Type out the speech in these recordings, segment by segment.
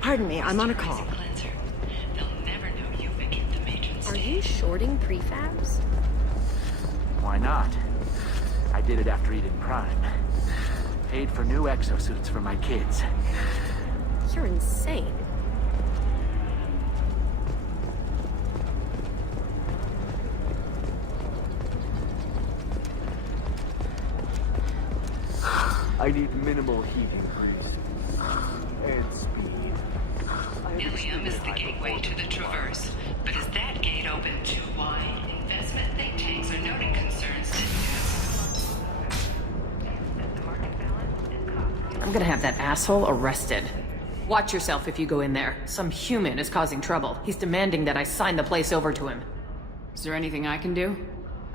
Pardon me, I'm on a call. Are you shorting prefabs? Why not? I did it after Eden Prime. Paid for new exosuits for my kids. You're insane. I need minimal heating grease. And speed. Illium is the gateway to the Traverse, but is that gate open too wide? Investment think tanks are noting concerns that I'm gonna have that asshole arrested. Watch yourself if you go in there. Some human is causing trouble. He's demanding that I sign the place over to him. Is there anything I can do?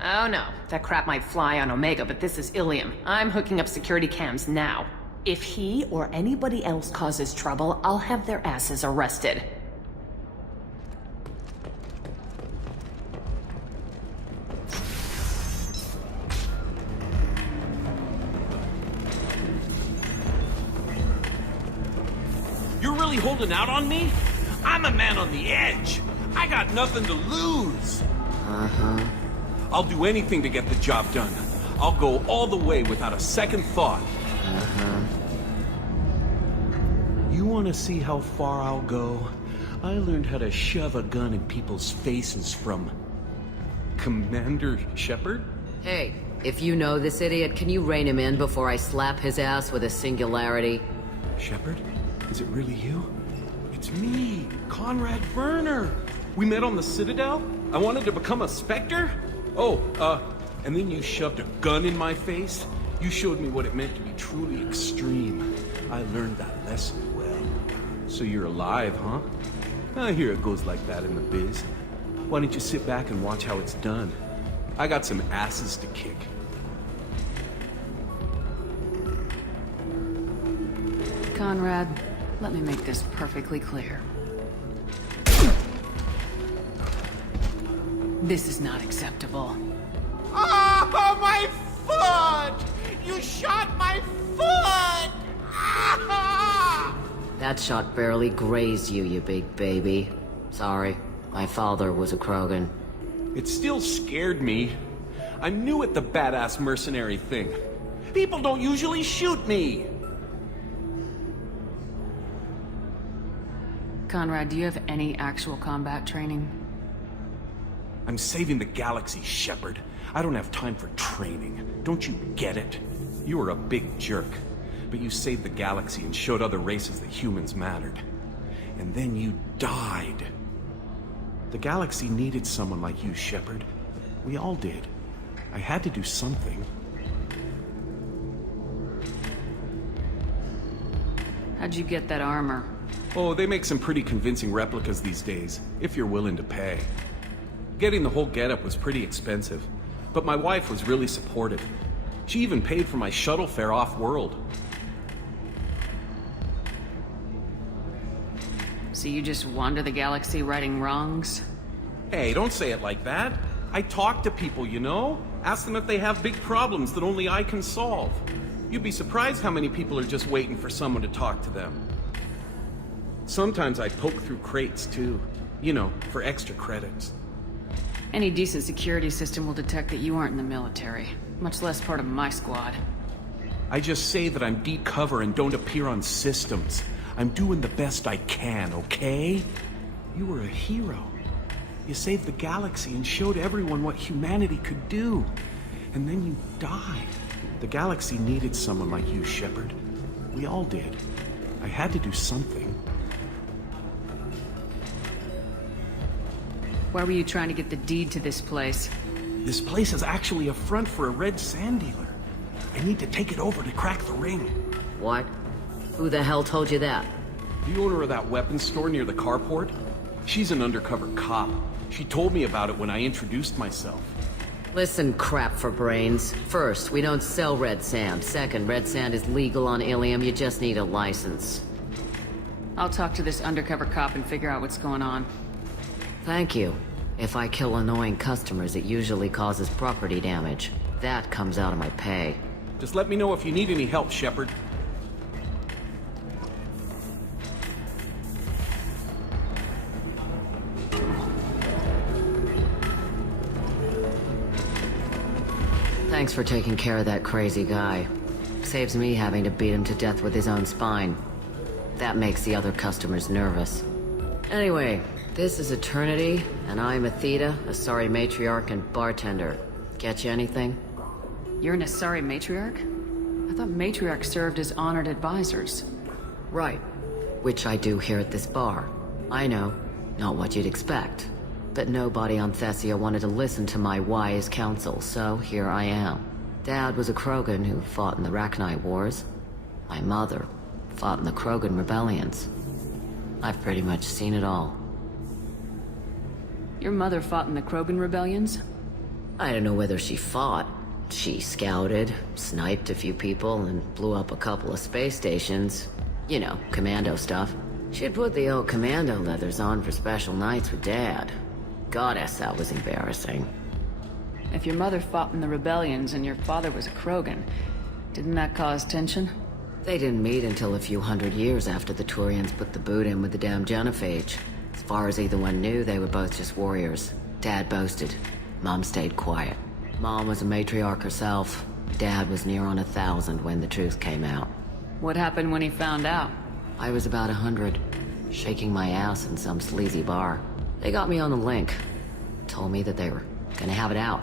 Oh no, that crap might fly on Omega, but this is Illium. I'm hooking up security cams now. If he or anybody else causes trouble, I'll have their asses arrested. You're really holding out on me? I'm a man on the edge. I got nothing to lose. Uh-huh. I'll do anything to get the job done. I'll go all the way without a second thought. Uh-huh. You want to see how far I'll go? I learned how to shove a gun in people's faces from... Commander Shepard? Hey, if you know this idiot, can you rein him in before I slap his ass with a singularity? Shepard? Is it really you? It's me, Conrad Werner. We met on the Citadel? I wanted to become a Spectre? Oh, and then you shoved a gun in my face? You showed me what it meant to be truly extreme. I learned that lesson well. So you're alive, huh? I hear it goes like that in the biz. Why don't you sit back and watch how it's done? I got some asses to kick. Conrad, let me make this perfectly clear. This is not acceptable. Oh, my foot! You shot my foot! Ah! That shot barely grazed you, you big baby. Sorry, my father was a Krogan. It still scared me. I'm new at the badass mercenary thing. People don't usually shoot me. Conrad, do you have any actual combat training? I'm saving the galaxy, Shepard. I don't have time for training. Don't you get it? You were a big jerk, but you saved the galaxy and showed other races that humans mattered. And then you died. The galaxy needed someone like you, Shepard. We all did. I had to do something. How'd you get that armor? Oh, they make some pretty convincing replicas these days, if you're willing to pay. Getting the whole getup was pretty expensive, but my wife was really supportive. She even paid for my shuttle fare off-world. So you just wander the galaxy righting wrongs? Hey, don't say it like that. I talk to people, you know? Ask them if they have big problems that only I can solve. You'd be surprised how many people are just waiting for someone to talk to them. Sometimes I poke through crates, too. You know, for extra credits. Any decent security system will detect that you aren't in the military, much less part of my squad. I just say that I'm deep cover and don't appear on systems. I'm doing the best I can, okay? You were a hero. You saved the galaxy and showed everyone what humanity could do. And then you died. The galaxy needed someone like you, Shepard. We all did. I had to do something. Why were you trying to get the deed to this place? This place is actually a front for a red sand dealer. I need to take it over to crack the ring. What? Who the hell told you that? The owner of that weapons store near the carport? She's an undercover cop. She told me about it when I introduced myself. Listen, crap for brains. First, we don't sell red sand. Second, red sand is legal on Illium. You just need a license. I'll talk to this undercover cop and figure out what's going on. Thank you. If I kill annoying customers, it usually causes property damage. That comes out of my pay. Just let me know if you need any help, Shepard. Thanks for taking care of that crazy guy. Saves me having to beat him to death with his own spine. That makes the other customers nervous. Anyway, this is Eternity, and I'm Athena, Asari matriarch and bartender. Get you anything? You're an Asari matriarch? I thought matriarchs served as honored advisors. Right. Which I do here at this bar. I know, not what you'd expect. But nobody on Thessia wanted to listen to my wise counsel, so here I am. Dad was a Krogan who fought in the Rachni Wars. My mother fought in the Krogan rebellions. I've pretty much seen it all. Your mother fought in the Krogan rebellions? I don't know whether she fought. She scouted, sniped a few people, and blew up a couple of space stations. You know, commando stuff. She'd put the old commando leathers on for special nights with Dad. Goddess, that was embarrassing. If your mother fought in the rebellions and your father was a Krogan, didn't that cause tension? They didn't meet until a few hundred years after the Turians put the boot in with the damn genophage. As far as either one knew, they were both just warriors. Dad boasted. Mom stayed quiet. Mom was a matriarch herself. Dad was near on 1,000 when the truth came out. What happened when he found out? I was about 100, shaking my ass in some sleazy bar. They got me on the link. Told me that they were gonna have it out,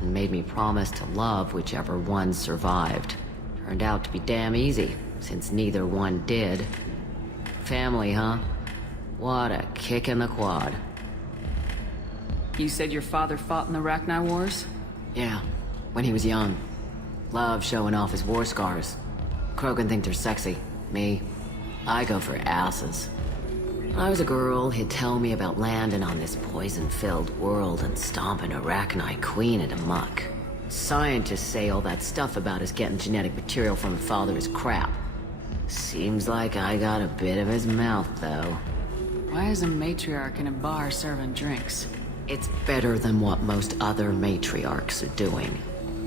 and made me promise to love whichever one survived. Turned out to be damn easy, since neither one did. Family, huh? What a kick in the quad. You said your father fought in the Rachni Wars? Yeah, when he was young. Loved showing off his war scars. Krogan think they're sexy. Me, I go for asses. When I was a girl, he'd tell me about landing on this poison-filled world and stomping a Rachni queen into muck. Scientists say all that stuff about us getting genetic material from the father is crap. Seems like I got a bit of his mouth, though. Why is a matriarch in a bar serving drinks? It's better than what most other matriarchs are doing.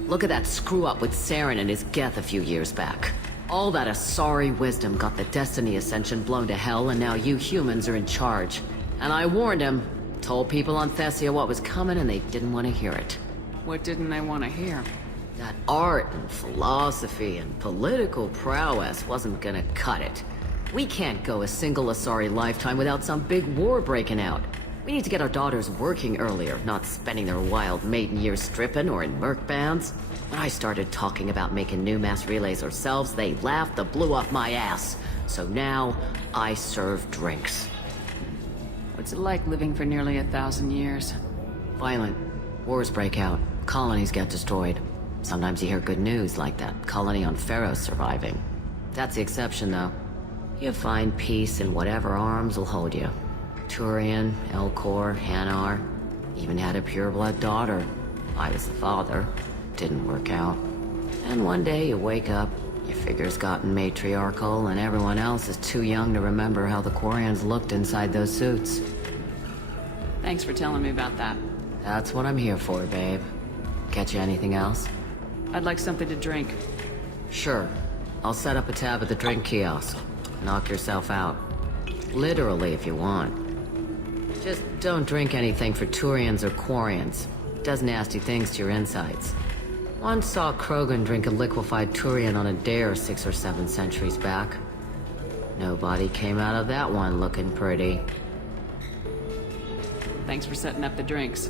Look at that screw-up with Saren and his Geth a few years back. All that Asari wisdom got the Destiny Ascension blown to hell, and now you humans are in charge. And I warned him, told people on Thessia what was coming, and they didn't want to hear it. What didn't they want to hear? That art and philosophy and political prowess wasn't gonna cut it. We can't go a single Asari lifetime without some big war breaking out. We need to get our daughters working earlier, not spending their wild maiden years stripping or in merc bands. When I started talking about making new mass relays ourselves, they laughed and blew up my ass. So now, I serve drinks. What's it like living for nearly 1,000 years? Violent. Wars break out. Colonies get destroyed. Sometimes you hear good news, like that colony on Pharaoh surviving. That's the exception, though. You find peace in whatever arms will hold you. Turian, Elcor, Hanar. Even had a pureblood daughter. I was the father. Didn't work out. And one day you wake up, your figure's gotten matriarchal, and everyone else is too young to remember how the Quarians looked inside those suits. Thanks for telling me about that. That's what I'm here for, babe. Get you anything else? I'd like something to drink. Sure. I'll set up a tab at the drink kiosk. Knock yourself out. Literally, if you want. Just don't drink anything for Turians or Quarians. Does nasty things to your insides. Once saw Krogan drink a liquefied Turian on a dare 6 or 7 centuries back. Nobody came out of that one looking pretty. Thanks for setting up the drinks.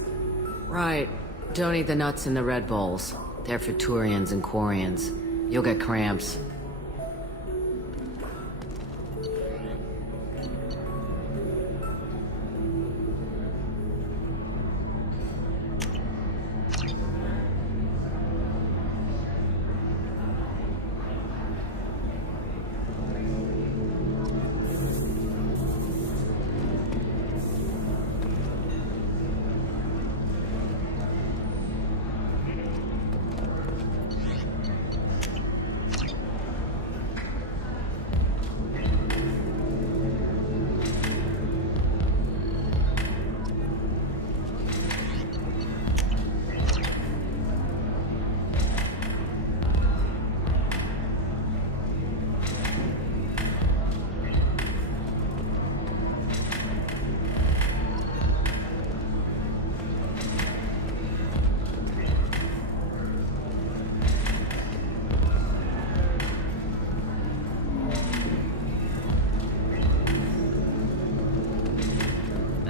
Right. Don't eat the nuts in the Red Bowls. They're for Turians and Quarians. You'll get cramps.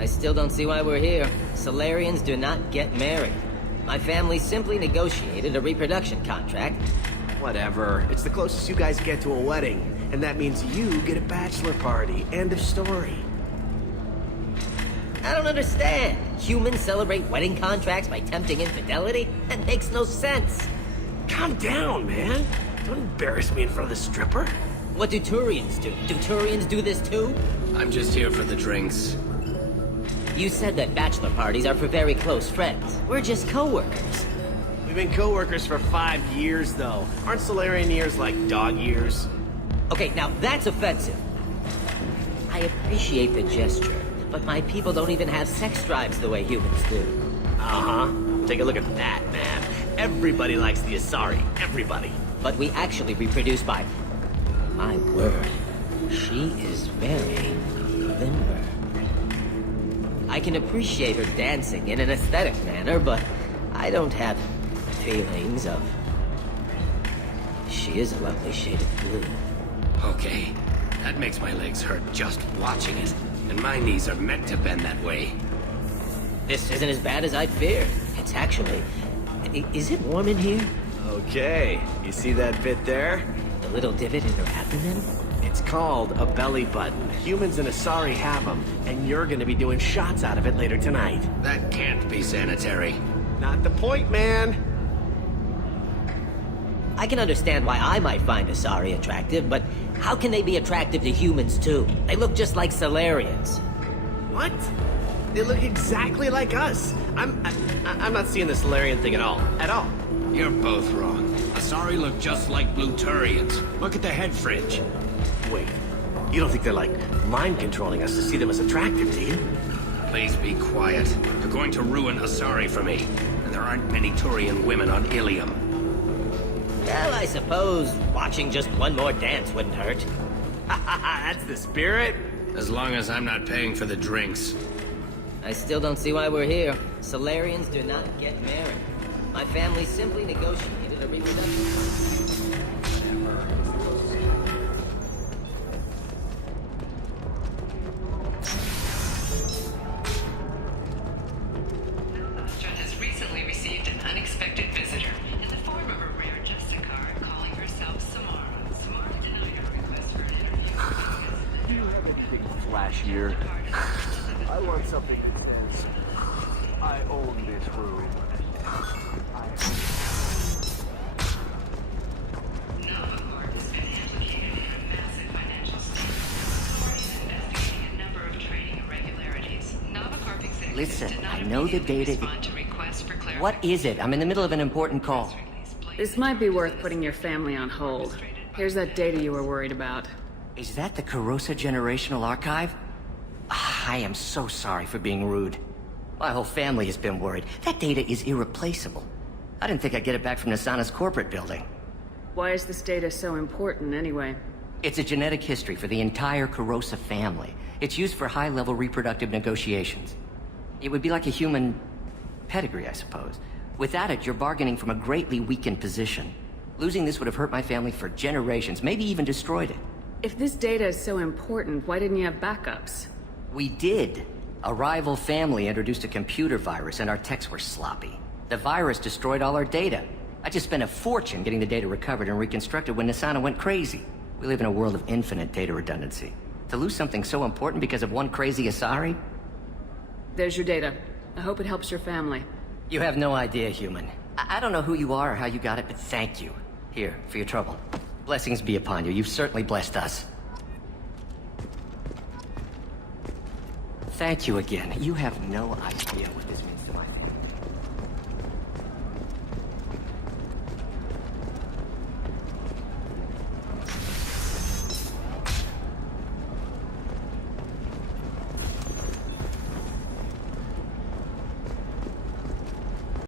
still don't see why we're here. Solarians do not get married. My family simply negotiated a reproduction contract. Whatever. It's the closest you guys get to a wedding. And that means you get a bachelor party. End of story. I don't understand. Humans celebrate wedding contracts by tempting infidelity? That makes no sense. Calm down, man. Don't embarrass me in front of the stripper. What do Turians do? Do Turians do this too? I'm just here for the drinks. You said that bachelor parties are for very close friends. We're just co-workers. We've been co-workers for 5 years, though. Aren't Solarian years like dog years? Okay, now that's offensive. I appreciate the gesture, but my people don't even have sex drives the way humans do. Uh-huh. Take a look at that, man. Everybody likes the Asari. Everybody. But we actually reproduce by... My word. She is very limber. I can appreciate her dancing in an aesthetic manner, but I don't have feelings of... She is a lovely shade of blue. Okay, that makes my legs hurt just watching it. And my knees are meant to bend that way. This isn't as bad as I feared. It's actually... Is it warm in here? Okay. You see that bit there? The little divot in her abdomen? It's called a belly button. Humans and Asari have them, and you're gonna be doing shots out of it later tonight. That can't be sanitary. Not the point, man. I can understand why I might find Asari attractive, but how can they be attractive to humans too? They look just like Solarians. What? They look exactly like us. I'm not seeing the Solarian thing at all. At all. You're both wrong. Asari look just like blue Turians. Look at the head fringe. Wait. You don't think they're like mind controlling us to see them as attractive, do you? Please be quiet. You're going to ruin Asari for me. And there aren't many Turian women on Illium. Well, I suppose watching just one more dance wouldn't hurt. That's the spirit. As long as I'm not paying for the drinks. I still don't see why we're here. Solarians do not get married. My family simply negotiated a reproduction contract. Has recently received an unexpected visitor in the form of a rare Justicar calling herself Samara. Samara denied her request for an interview. Do you have anything flashier? I want something fancy. I own this room. Novacorp has been implicated in a massive financial scandal. Authorities investigating a number of trading irregularities. Novacorp executives Listen, did not I know the immediately data... respond to requests for clarification. What is it? I'm in the middle of an important call. This might be worth putting your family on hold. Here's that data you were worried about. Is that the Carosa Generational Archive? I am so sorry for being rude. My whole family has been worried. That data is irreplaceable. I didn't think I'd get it back from Nasana's corporate building. Why is this data so important, anyway? It's a genetic history for the entire Carosa family. It's used for high-level reproductive negotiations. It would be like a human pedigree, I suppose. Without it, you're bargaining from a greatly weakened position. Losing this would have hurt my family for generations, maybe even destroyed it. If this data is so important, why didn't you have backups? We did. A rival family introduced a computer virus and our techs were sloppy. The virus destroyed all our data. I just spent a fortune getting the data recovered and reconstructed when Nasana went crazy. We live in a world of infinite data redundancy. To lose something so important because of one crazy Asari? There's your data. I hope it helps your family. You have no idea, human. I don't know who you are or how you got it, but thank you. Here, for your trouble. Blessings be upon you. You've certainly blessed us. Thank you again. You have no idea what this means to my family.